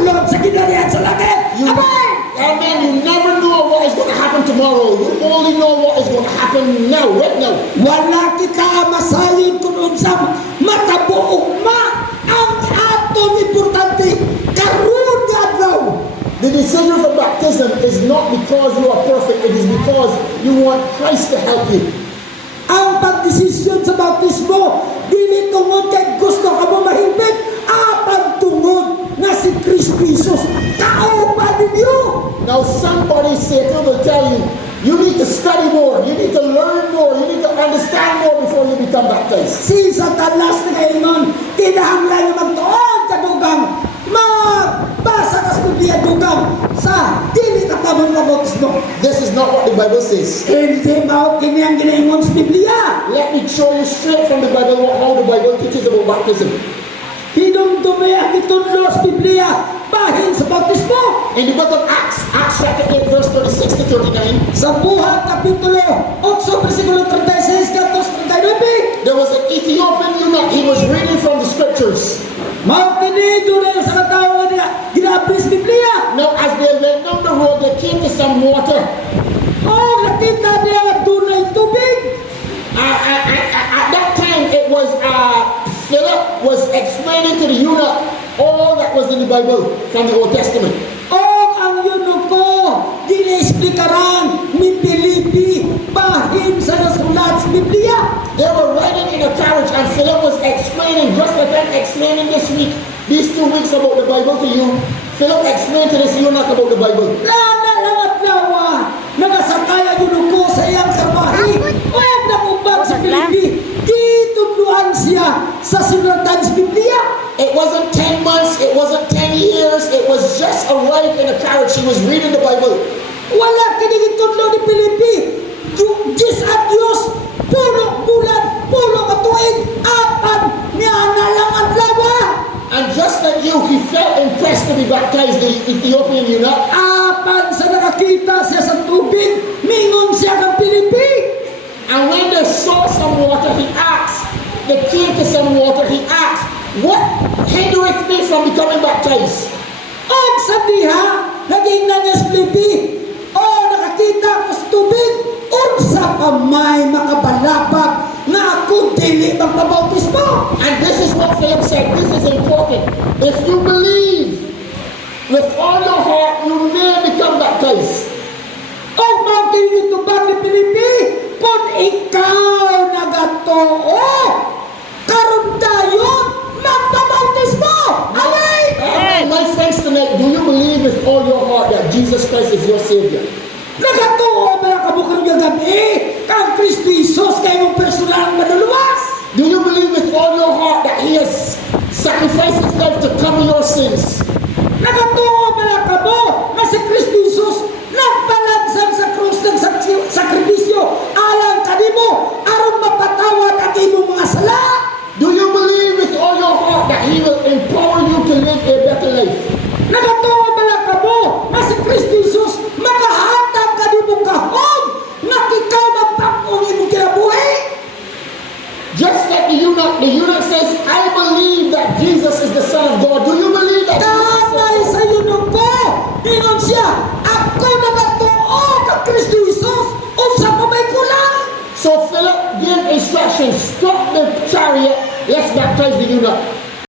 sulod sa ginarihan sa langit. Amen! Amen. You never know what is going to happen tomorrow. You only know what is going to happen now, right now. Wala kita masayon kung unsa matabuok ma ang aton importante karon nga adlaw. The decision for baptism is not because you are perfect. It is because you want Christ to help you. Ang pagdesisyon sa bautismo dili tungod kay gusto ka mo mahimpit, apan tungod na si Kristo Jesus kauban ninyo. Now somebody, Satan will tell you, you need to study more, you need to learn more, you need to understand more before you become baptized. Si Satanas na ngayon, kinahanglan na magtuon sa dugang, magbasa ka sa Biblia dugang sa dili ka pa mong bautismo. This is not what the Bible says. Hindi mao kini ang ginaingon sa Biblia. Let me show you straight from the Bible how the Bible teaches about baptism. Hinumdumi ang itudlo sa Biblia bahin sa bautismo. In the book of Acts, Acts chapter 8, verse 36 to 39, Sa Buhat Kapitulo 8, versikulo 36 hanggang 39. there was an Ethiopian eunuch. He was reading from the scriptures. Mao kini dunay sa katawo nga ginaabli sa Biblia. Now, as they went down the road, they came to some water. Oh, nakita niya nga dunay tubig. At that time, it was Philip was explaining to the eunuch all that was in the Bible from the Old Testament. Og ang yunuko ginaesplikaran ni Filipi bahin sa nasulat sa Biblia. They were riding in a carriage, and Philip was explaining, just like I'm explaining this week, these 2 weeks about the Bible to you. Philip explained to this eunuch about the Bible. Lana lang at lawa, nagasakay ang yunuko sa iyang karbahi. Og nakumbag sa Filipi, gitudluan siya sa sinulatan sa Biblia. It wasn't 10 months, it wasn't 10 years, it was just a ride in a carriage. He was reading the Bible. Wala kinigitudlo ni Filipi. Diyos at Diyos, pulo bulan, pulo katuig, apan niya na lang ang lawa. And just like you, he felt impressed to be baptized, the Ethiopian eunuch. Apan sa nakakita siya sa tubig, mingon siya kang Filipi. And when they saw some water, he asked. They came to some water, he asked, what hindereth me from becoming baptized? Og sa diha, naging na niya sa Filipi. O nakakita ko sa tubig, unsa pa may makabalapag na ako dili magpabautismo. And this is what Philip said. This is important. If you believe with all your heart, you may become baptized. Og mao kini tubag ni Filipi, kung ikaw nagatuo, karon tayo magpabautismo. Amen. My friends tonight, do you believe with all your heart that Jesus Christ is your Savior? Nagatuo ba ka bukang gagabi, kang Kristo Jesus kay mong personal manuluwas? Do you believe with all your heart that He has sacrificed His life to cover your sins? Nagatuo ba ka mo na si Kristo Jesus nagbalansan sa krus ng sakripisyo alang kanimo aron mapatawad ang imong mga sala? Do you believe with all your heart that He will impart